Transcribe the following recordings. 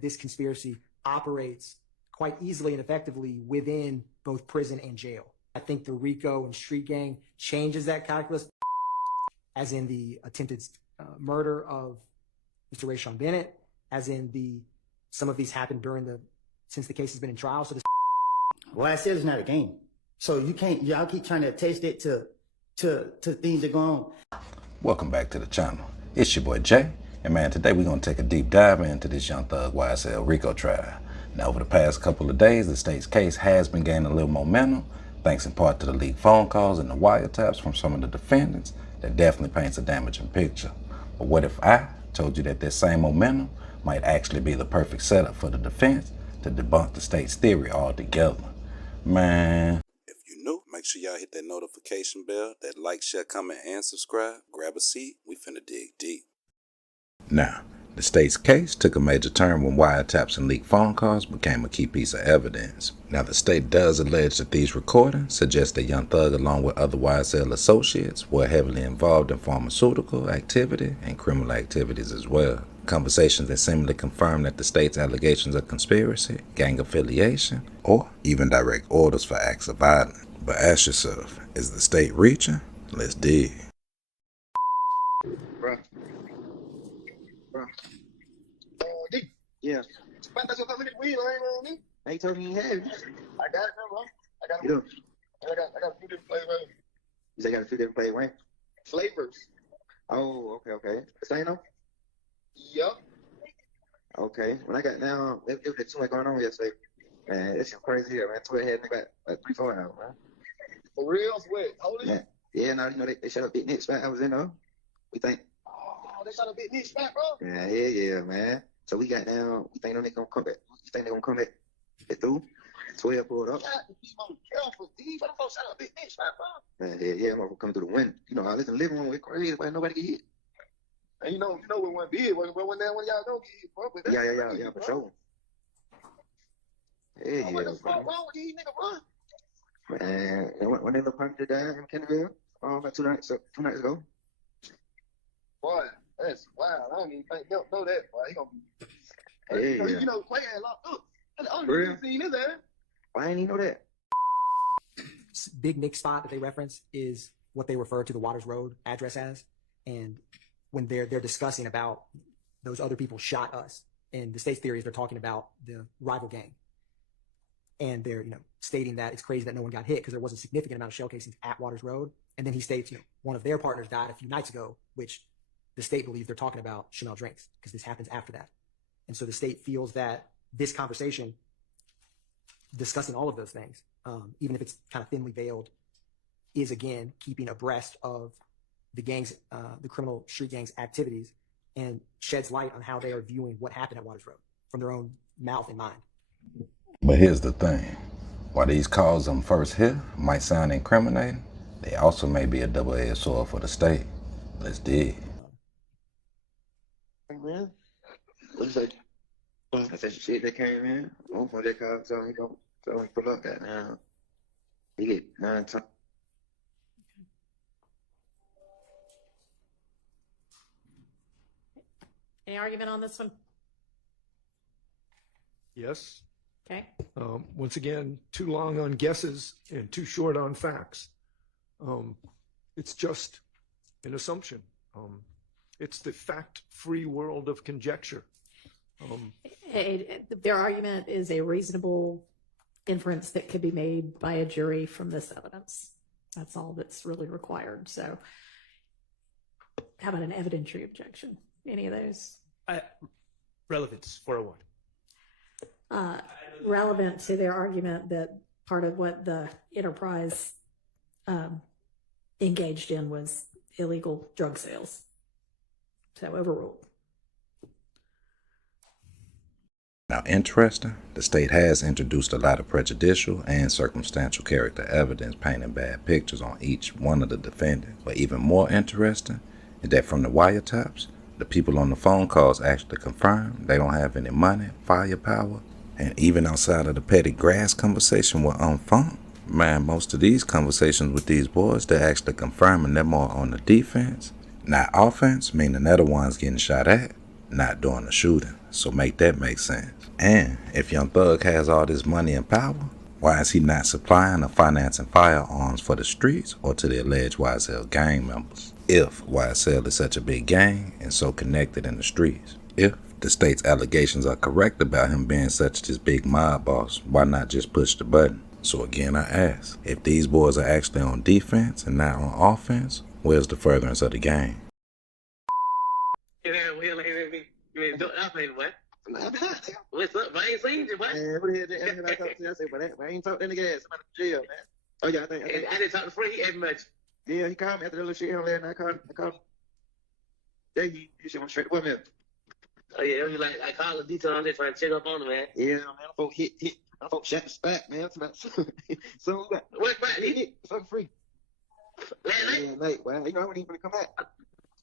This conspiracy operates quite easily and effectively within both prison and jail. I think the RICO and street gang changes that calculus, as in the attempted murder of Mr. Rayshawn Bennett, as in some of these happened since the case has been in trial. So Well, I said it's not a game. So y'all keep trying to attach it to things that go on. Welcome back to the channel. It's your boy Jay. And man, today we're going to take a deep dive into this Young Thug YSL RICO trial. Now, over the past couple of days, the state's case has been gaining a little momentum, thanks in part to the leaked phone calls and the wiretaps from some of the defendants. That definitely paints a damaging picture. But what if I told you that this same momentum might actually be the perfect setup for the defense to debunk the state's theory altogether? Man. If you're new, make sure y'all hit that notification bell, that like, share, comment, and subscribe. Grab a seat. We finna dig deep. Now, the state's case took a major turn when wiretaps and leaked phone calls became a key piece of evidence. Now, the state does allege that these recordings suggest that Young Thug, along with other YSL associates, were heavily involved in pharmaceutical activity and criminal activities as well. Conversations that seemingly confirm that the state's allegations of conspiracy, gang affiliation, or even direct orders for acts of violence. But ask yourself, is the state reaching? Let's dig. Bro. D. Yeah. Man, that's what I'm looking at weed, right? They told me you had it. I got it, bro. I got it. You do? I got a few different flavors. You say you got a few different flavors, right? Flavors. Oh, okay. Same though? Yup. Okay. When I got down, it was too much going on yesterday. Man, this shit crazy here, man. 12 head nigga like 3-4 hours, man. For real? Sweat. Holy? Yeah. Yeah, now you know they shut up Big Nick spot I was in though. We think. Oh, they shut up Big Nick spot, bro? Yeah, man. So we got down, we think they gonna come back. You think they gonna come back? Get through? 12 pulled up. God, be more careful, D. What the fuck shut up Big Nick spot, bro? Man, yeah, motherfucker coming through the window. You know, I live in the living room, it's crazy, but nobody get hit. And you know when one big, when y'all don't get hit, bro. Yeah, for sure. Yeah, what the fuck wrong with these niggas, run? Man, when they look punched down in Kennerville, about two nights ago. Boy, that's wild. I don't even don't know that, boy. He gonna be. Yeah. You know, the player had locked up. That's the only thing seen his ass. I ain't even know that. Big Nick spot that they reference is what they refer to the Waters Road address as, and when they're discussing about those other people shot us, and the state's theory is they're talking about the rival gang. And they're, stating that it's crazy that no one got hit because there was a significant amount of shell casings at Waters Road. And then he states, one of their partners died a few nights ago, which the state believes they're talking about Chanel drinks because this happens after that. And so the state feels that this conversation discussing all of those things, even if it's kind of thinly veiled, is again keeping abreast of the gangs, the criminal street gangs activities, and sheds light on how they are viewing what happened at Waters Road from their own mouth and mind. But here's the thing. While these calls on first hit might sound incriminating, they also may be a double-edged sword for the state. Let's dig. Man, what's that? That's that shit that came in. One from that car told me don't pull up that now. He get 9 times. Any argument on this one? Yes. Okay. Once again, too long on guesses and too short on facts. It's just an assumption. It's the fact-free world of conjecture. Their argument is a reasonable inference that could be made by a jury from this evidence. That's all that's really required. So how about an evidentiary objection? Any of those? Relevance 401. Relevant to their argument that part of what the enterprise engaged in was illegal drug sales. So overruled. Now, interesting, the state has introduced a lot of prejudicial and circumstantial character evidence painting bad pictures on each one of the defendants. But even more interesting is that from the wiretaps, the people on the phone calls actually confirm they don't have any money, firepower, and even outside of the petty grass conversation with phone. Man, most of these conversations with these boys, they're actually confirming they're more on the defense, not offense, meaning they're the ones getting shot at, not doing the shooting. So make that make sense. And if Young Thug has all this money and power, why is he not supplying or financing firearms for the streets or to the alleged YSL gang members? If YSL is such a big gang and so connected in the streets, if the state's allegations are correct about him being such this big mob boss, why not just push the button? So again, I ask, if these boys are actually on defense and not on offense, where's the furtherance of the game? What's up? I ain't seen you, boy. Man, what the hell? I talked to you. I said, but I ain't talked to any guys. Somebody in jail, man. Oh, yeah, I didn't talk to Free as much. Yeah, he called me after the little shit on there, and I called him. Then you should went straight to me. Oh, yeah, he like, I called the detail on there trying to check up on him, man. Yeah, man, them folks hit. Them folks shot the spot, man. So, what, hit? Fucking Free. Last night, well, you know, I wasn't even gonna come back.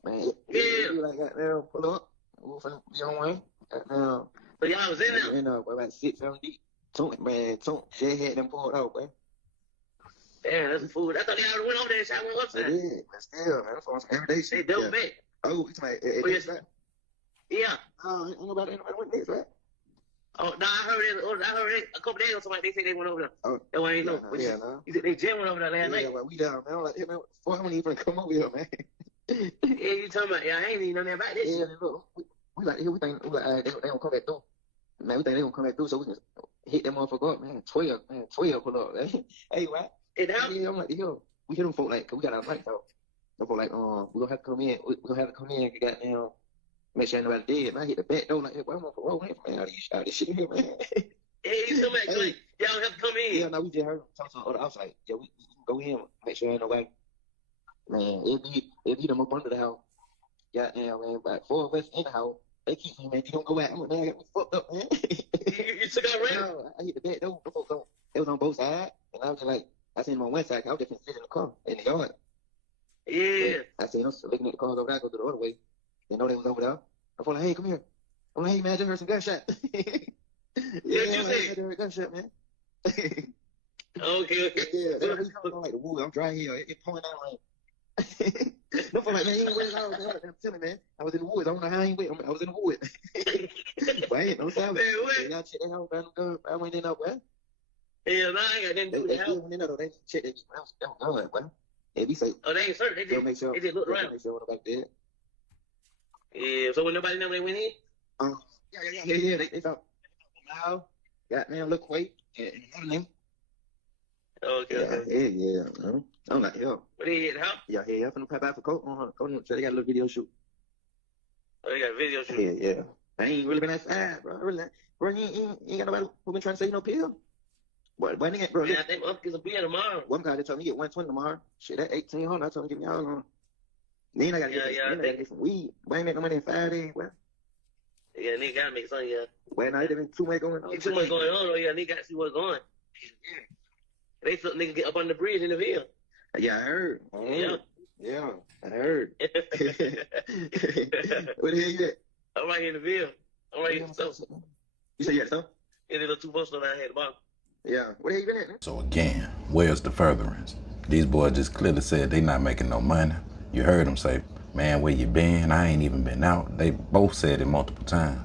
Man, yeah. You like, goddamn, pull up. We're finna be on one. Goddamn. So y'all was in there? You know, about 6, 7 deep. Jay had them pulled out, man. Damn, that's some food. I thought they already went over there and shot one upside. Yeah, but still, man, that's on some everyday shit. They double back. Oh, you talking about yeah. Ain't nobody went next, right? Oh, no, I heard it a couple days ago. Somebody, they said they went over there. Oh, that one ain't no. Yeah, no. You said they Jay went over there last night. Yeah, well, we down, man. I'm like, hey, man, what the fuck, I ain't even come over here, man. Yeah, you talking about, yeah, I ain't even know nothing about this. Yeah, look, we like, we think, they gonna come back through. Man, we think they gonna come back through, so we can hit that motherfucker up, man. 12 pull up, man. Hey, what? Yeah, I'm like, yo, we hit them folk like, cause we got our lights out. Them folk like, we gonna have to come in. We gonna have to come in and goddamn make sure ain't nobody dead. Man, I hit the back door like, hey, boy, I'm on parole, man. All this shit in here, man. Hey, you come back, like, y'all don't have to come in. Yeah, no, we just heard them talk to the other house like, yeah, we can go in, make sure ain't nobody. Man, it be them up under the house. Goddamn, man, about 4 of us in the house. They keep saying, man, you don't go out. I'm like, man, I got me fucked up, man. You took out right? No, I hit the back door. Them folks on. It was on both sides. And I was just like, I seen them on one side. I was just sitting in the car, in the yard. Yeah. I seen them looking at the cars over there, go to the other way. They know they was over there. I was like, hey, come here. I'm like, hey, man, I just heard some gunshot. Yeah, you say? I just heard a gunshot, man. Okay. Yeah, that's like the wood. I'm dry here. It pouring out like. No, like, man, you ain't wet out. I'm telling you, man. I was in the woods. I don't know how I ain't wet. I was in the woods. But I ain't no sound. Y'all check that house, man. I went in there, boy. Hell, no, I ain't got nothing to do with the house. They went in there, though. They checked that house. That was good, boy. Yeah, be safe. Oh, they ain't certain. They just looked around. Make sure nobody dead. Yeah, so when nobody know when they went in? Yeah. They thought, now, goddamn, look, wait. And another name. Okay. Yeah. I'm like, yo. What they hit, huh? Yeah, I'm finna pop out for Colt. So they got a little video shoot. Oh, they got a video shoot? Yeah. I ain't really been outside, bro. Bro, you ain't got nobody who been trying to say no pill. Boy, nigga, bro. Man, I think I'm getting a pill tomorrow. One guy, they told me to get 120 tomorrow. Shit, that 1,800. I told him to give me all on. Then I gotta get some weed. Boy, I ain't make no money in 5 days, boy. Yeah, nigga gotta make something, yeah. Well, now there been too much going on. Too much going on, though. Yeah, nigga gotta see what's going. Yeah. They felt nigga get up on the bridge in the Ville. Yeah, I heard. Yeah, I heard. Where the hell you at? I'm right here in the Ville. I'm right here in the store. You say you at the store? Yeah, there's a 2 bus stores down here at the bottom. Yeah. Where the hell you been at, man? So again, where's the furtherance? These boys just clearly said they not making no money. You heard them say, man, where you been? I ain't even been out. They both said it multiple times.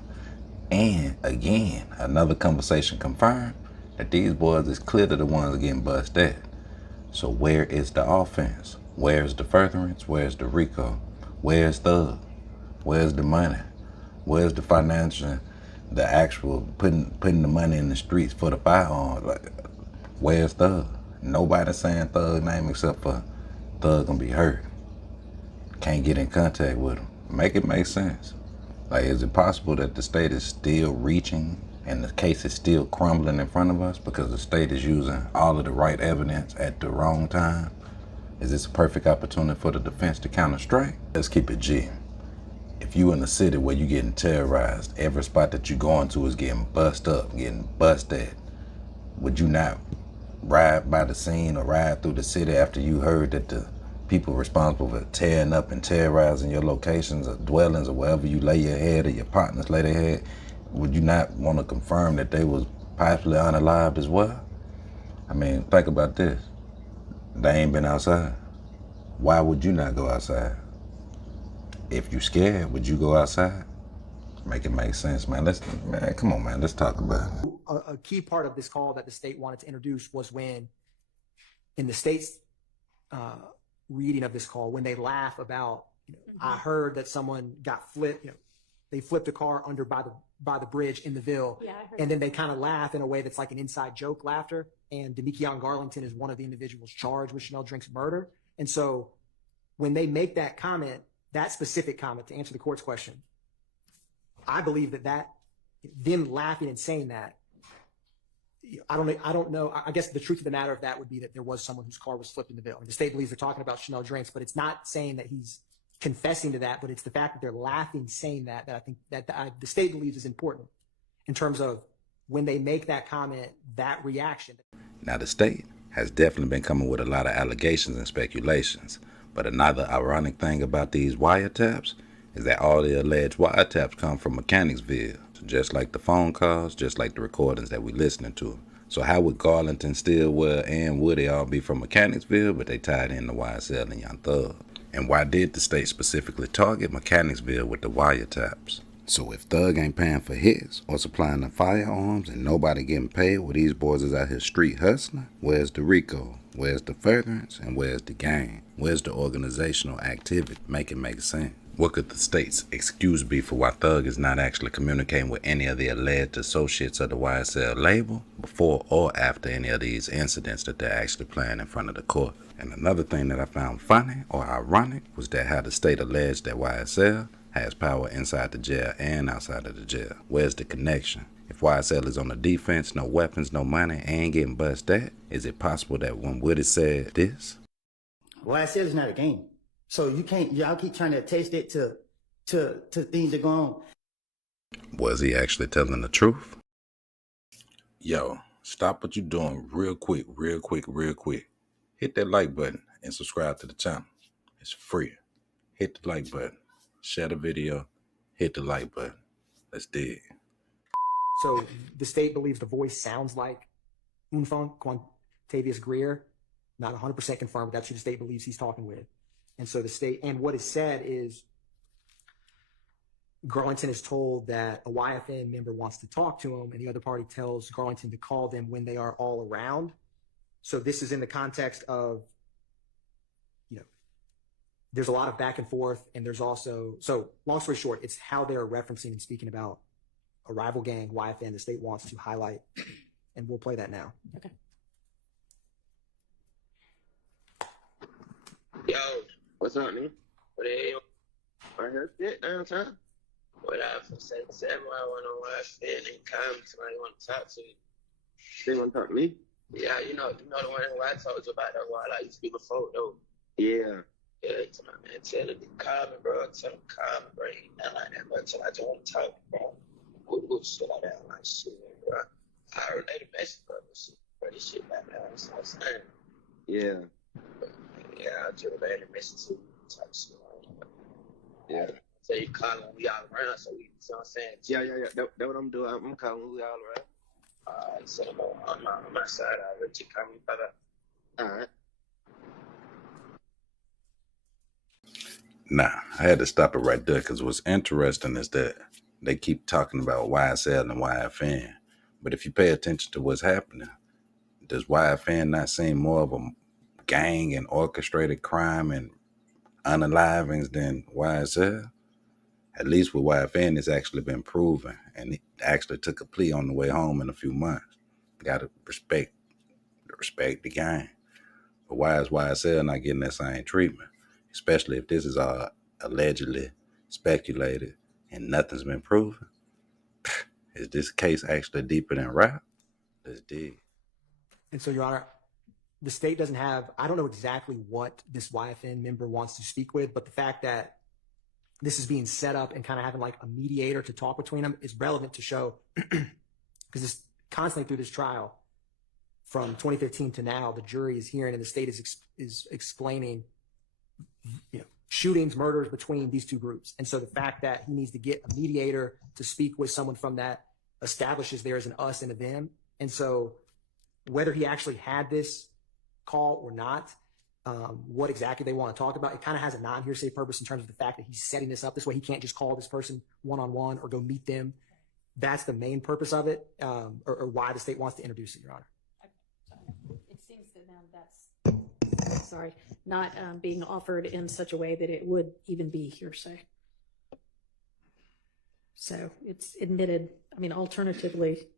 And again, another conversation confirmed that these boys is clearly the ones getting busted. So where is the offense? Where's the furtherance? Where's the RICO? Where's Thug? Where's the money? Where's the financial, the actual putting the money in the streets for the firearms? Like, where's Thug? Nobody's saying Thug name except for Thug gonna be hurt. Can't get in contact with him. Make it make sense. Like, is it possible that the state is still reaching and the case is still crumbling in front of us because the state is using all of the right evidence at the wrong time? Is this a perfect opportunity for the defense to counter strike? Let's keep it G. If you in a city where you getting terrorized, every spot that you going to is getting bust up, getting busted, would you not ride by the scene or ride through the city after you heard that the people responsible for tearing up and terrorizing your locations or dwellings or wherever you lay your head or your partners lay their head, would you not want to confirm that they was possibly unalived as well? I mean, think about this. They ain't been outside. Why would you not go outside? If you scared, would you go outside? Make it make sense, man. Come on, man. Let's talk about it. A key part of this call that the state wanted to introduce was when, in the state's reading of this call, when they laugh about, I heard that someone got flipped, they flipped a car under by the bridge in the Ville. Yeah, I heard and then they kind of laugh in a way that's like an inside joke laughter. And Demikion Garlington is one of the individuals charged with Chanel Drink's murder. And so when they make that comment, that specific comment, to answer the court's question, I believe that them laughing and saying that, I don't know. I guess the truth of the matter of that would be that there was someone whose car was flipped in the Ville. The state believes they're talking about Chanel Drinks, but it's not saying that he's confessing to that, but it's the fact that they're laughing, saying that I think that the state believes is important in terms of when they make that comment, that reaction. Now, the state has definitely been coming with a lot of allegations and speculations, but another ironic thing about these wiretaps is that all the alleged wiretaps come from Mechanicsville, just like the phone calls, just like the recordings that we listening to. So how would Garlington, Stillwell, and Woody all be from Mechanicsville, but they tied in to YSL and Young Thug? And why did the state specifically target Mechanicsville with the wiretaps? So if Thug ain't paying for his or supplying the firearms and nobody getting paid, well, these boys is out here street hustling, where's the RICO? Where's the furtherance? And where's the gang? Where's the organizational activity? Make it make sense. What could the state's excuse be for why Thug is not actually communicating with any of the alleged associates of the YSL label before or after any of these incidents that they're actually playing in front of the court? And another thing that I found funny or ironic was that how the state alleged that YSL has power inside the jail and outside of the jail. Where's the connection? If YSL is on the defense, no weapons, no money, and getting bust at, is it possible that when Woody said this? YSL is not a game. So y'all keep trying to taste it to things that go on. Was he actually telling the truth? Yo, stop what you're doing real quick. Hit that like button and subscribe to the channel. It's free. Hit the like button. Share the video. Hit the like button. Let's dig. So the state believes the voice sounds like Unfung Quantavious Greer. Not 100% confirmed, but that's who the state believes he's talking with. And so the state, and what is said is Garlington is told that a YFN member wants to talk to him, and the other party tells Garlington to call them when they are all around. So this is in the context of, there's a lot of back and forth, and there's also, so long story short, it's how they're referencing and speaking about a rival gang, YFN, the state wants to highlight, and we'll play that now. Okay. Yo, what's up, man? What the hell? I heard shit downtown. What I from 77, I went on YFN and come somebody want to talk to you. They want to talk to me? Yeah, you know the one who I told you about that while I used to be before though. Yeah. Yeah, to my man, tell him to call me, bro. Tell him to call me, bro. Ain't nothing like that, bro. Till I just want to talk, bro. Who shit like that? I'm like, shit, bro. I heard they the best, bro. This shit like that. That's what I'm saying. Yeah. Yeah, I just relayed the message to you. Type shit. Yeah. So you calling we all around, so you know what I'm saying? Yeah. That's what I'm doing. I'm calling we all around. So I'm on my side. I'll let you call me, brother. All right. Nah, I had to stop it right there because what's interesting is that they keep talking about YSL and YFN. But if you pay attention to what's happening, does YFN not seem more of a gang and orchestrated crime and unalivings than YSL? At least with YFN, it's actually been proven. And he actually took a plea on the way home in a few months. Got to respect the gang. But why is YSL not getting that same treatment? Especially if this is all allegedly speculated and nothing's been proven. Is this case actually deeper than rap? Let's dig. And so, Your Honor, the state doesn't have, I don't know exactly what this YFN member wants to speak with, but the fact that this is being set up and kind of having like a mediator to talk between them is relevant to show, because this constantly through this trial from 2015 to now, the jury is hearing and the state is explaining, shootings, murders between these two groups. And so the fact that he needs to get a mediator to speak with someone from that establishes there is an us and a them. And so whether he actually had this call or not, what exactly they want to talk about. It kind of has a non-hearsay purpose in terms of the fact that he's setting this up this way. He can't just call this person one-on-one or go meet them. That's the main purpose of it, or why the state wants to introduce it, Your Honor. It seems that now that's, not being offered in such a way that it would even be hearsay. So it's admitted. I mean, alternatively,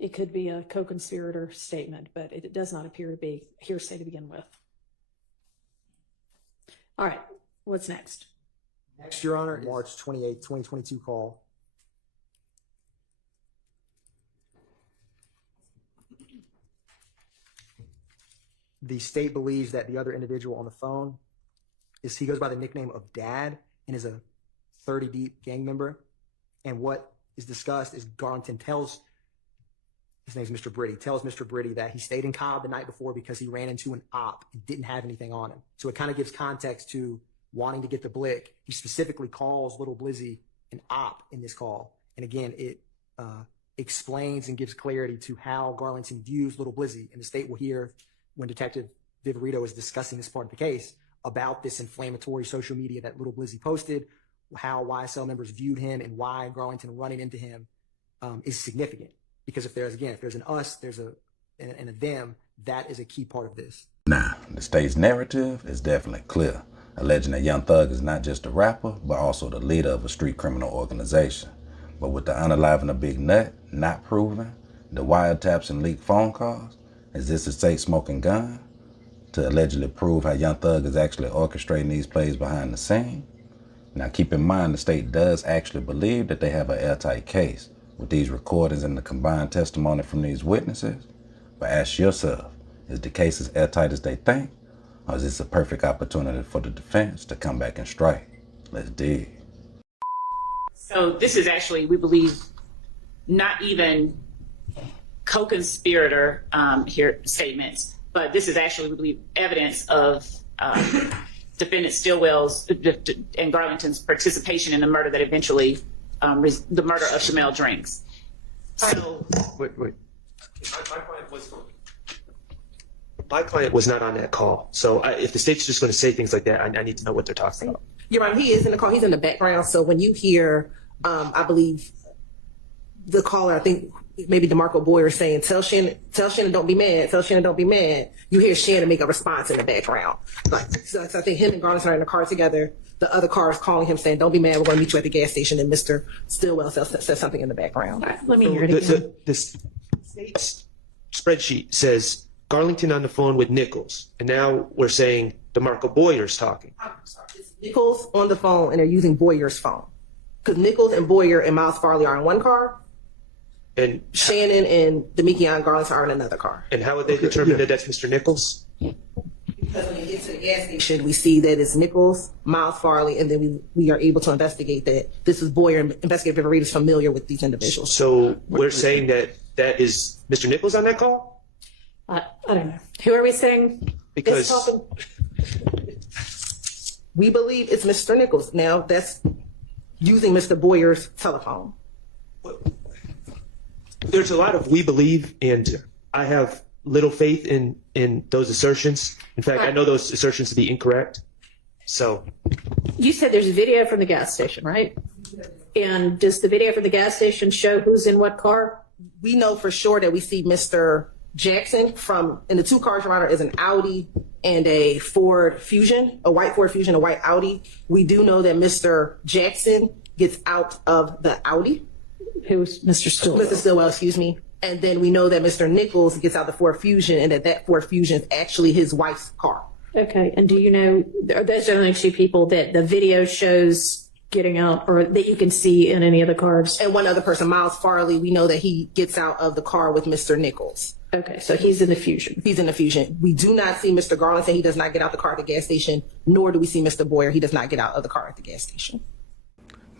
it could be a co-conspirator statement, but it does not appear to be hearsay to begin with. All right, what's next? Next, Your Honor, March 28th, 2022 call. The state believes that the other individual on the phone he goes by the nickname of Dad and is a 30 deep gang member. And what is discussed is Garlington tells, his name's Mr. Britty, tells Mr. Britty that he stayed in Cobb the night before because he ran into an op and didn't have anything on him. So it kind of gives context to wanting to get the blick. He specifically calls Little Blizzy an op in this call. And again, it explains and gives clarity to how Garlington views Little Blizzy. And the state will hear when Detective Viverito is discussing this part of the case about this inflammatory social media that Little Blizzy posted, how YSL members viewed him, and why Garlington running into him is significant. Because if there's an us, there's and a them, that is a key part of this. Now, the state's narrative is definitely clear, alleging that Young Thug is not just a rapper, but also the leader of a street criminal organization. But with the unaliving of Big Nut not proven, the wiretaps and leaked phone calls, is this a state smoking gun to allegedly prove how Young Thug is actually orchestrating these plays behind the scene? Now, keep in mind, the state does actually believe that they have an airtight case with these recordings and the combined testimony from these witnesses. But ask yourself, is the case as airtight as they think? Or is this a perfect opportunity for the defense to come back and strike? Let's dig. So this is actually, we believe, not even co-conspirator here statements, but this is actually, we believe, evidence of defendant Stillwell's and Garlington's participation in the murder that eventually, the murder of Shamel Drinks. So, Wait. My client was not on that call. So if the state's just going to say things like that, I need to know what they're talking about. You're right. He is in the call. He's in the background. So when you hear, I believe the caller, I think maybe DeMarco Boyer saying, tell Shannon don't be mad. Tell Shannon don't be mad. You hear Shannon make a response in the background. So I think him and Garlington are in the car together. The other car is calling him saying, don't be mad. We're going to meet you at the gas station. And Mr. Stillwell says something in the background. Let me hear it again. The state's spreadsheet says Garlington on the phone with Nichols. And now we're saying DeMarco Boyer's talking. It's Nichols on the phone and they're using Boyer's phone. Because Nichols and Boyer and Miles Farley are in one car. And Shannon and Demekion Garlington are in another car. And how would they determine that that's Mr. Nichols? Because when you get to the gas station, we see that it's Nichols, Miles Farley, and then we are able to investigate that this is Boyer, and Investigator Viverito is familiar with these individuals. So we're saying that is Mr. Nichols on that call? I don't know. Who are we saying? Because we believe it's Mr. Nichols. Now that's using Mr. Boyer's telephone. There's a lot of we believe, and I have little faith in those assertions. In fact, I know those assertions to be incorrect. So You said there's a video from the gas station, right? And does the video from the gas station show who's in what car? We know for sure that we see Mr. Jackson in the two cars around her is an Audi and a Ford Fusion, a white Ford Fusion, a white Audi. We do know that Mr. Jackson gets out of the Audi. Who's Mr. Stillwell? Mr. Stillwell, excuse me. And then we know that Mr. Nichols gets out the Ford Fusion and that Ford Fusion is actually his wife's car. Okay. And do you know, are those the only two people that the video shows getting out or that you can see in any of the cars? And one other person, Miles Farley, we know that he gets out of the car with Mr. Nichols. Okay. So he's in the Fusion. He's in the Fusion. We do not see Mr. Garland say he does not get out the car at the gas station, nor do we see Mr. Boyer. He does not get out of the car at the gas station.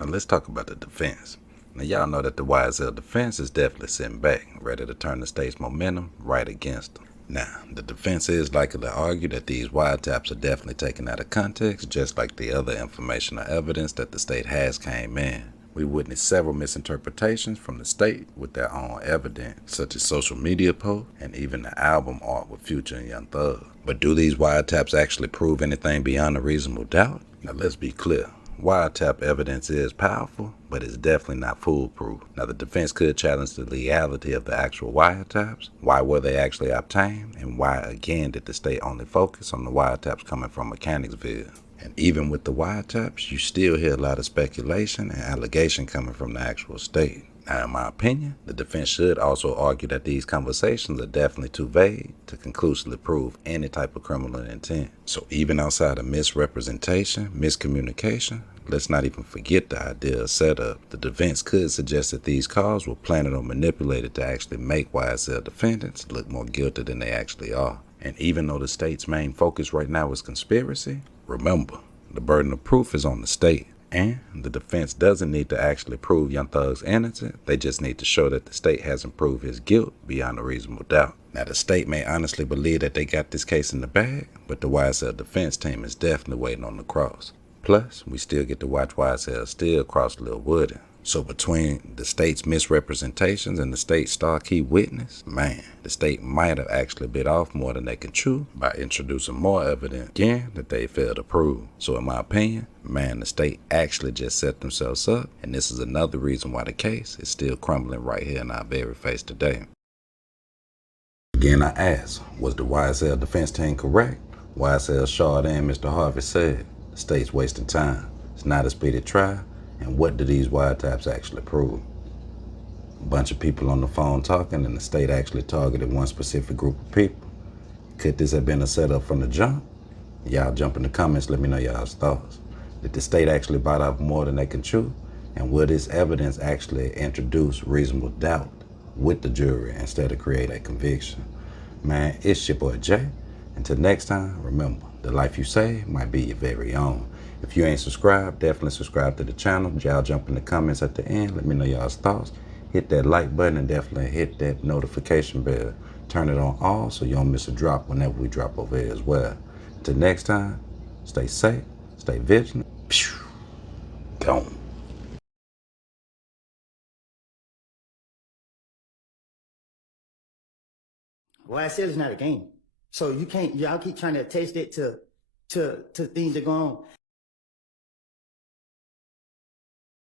Now let's talk about the defense. Now y'all know that the YSL defense is definitely sitting back, ready to turn the state's momentum right against them. Now, the defense is likely to argue that these wiretaps are definitely taken out of context, just like the other information or evidence that the state has came in. We witnessed several misinterpretations from the state with their own evidence, such as social media posts and even the album art with Future and Young Thug. But do these wiretaps actually prove anything beyond a reasonable doubt? Now let's be clear. Wiretap evidence is powerful, but it's definitely not foolproof. Now the defense could challenge the legality of the actual wiretaps. Why were they actually obtained? And why again did the state only focus on the wiretaps coming from Mechanicsville? And even with the wiretaps, you still hear a lot of speculation and allegation coming from the actual state. Now, in my opinion, the defense should also argue that these conversations are definitely too vague to conclusively prove any type of criminal intent. So even outside of misrepresentation, miscommunication, let's not even forget the idea of setup. The defense could suggest that these calls were planted or manipulated to actually make YSL defendants look more guilty than they actually are. And even though the state's main focus right now is conspiracy, remember, the burden of proof is on the state. And the defense doesn't need to actually prove Young Thug's innocent. They just need to show that the state hasn't proved his guilt beyond a reasonable doubt. Now, the state may honestly believe that they got this case in the bag, but the YSL defense team is definitely waiting on the cross. Plus, we still get to watch YSL still cross Lil Woody. So between the state's misrepresentations and the state's star key witness, man, the state might have actually bit off more than they can chew by introducing more evidence, again, that they failed to prove. So in my opinion, man, the state actually just set themselves up, and this is another reason why the case is still crumbling right here in our very face today. Again, I ask, was the YSL defense team correct? YSL Shatter and Mr. Harvey said, the state's wasting time. It's not a speedy trial. And what do these wiretaps actually prove? A bunch of people on the phone talking, and the state actually targeted one specific group of people. Could this have been a setup from the jump? Y'all jump in the comments, let me know y'all's thoughts. Did the state actually bite off more than they can chew? And will this evidence actually introduce reasonable doubt with the jury instead of create a conviction? Man, it's your boy Jay. Until next time, remember, the life you save might be your very own. If you ain't subscribed, definitely subscribe to the channel. Y'all jump in the comments at the end. Let me know y'all's thoughts. Hit that like button and definitely hit that notification bell. Turn it on all so you don't miss a drop whenever we drop over here as well. Until next time, stay safe, stay vigilant. Gone. YSL is not a game. So you can't, y'all keep trying to attach it to things that go on.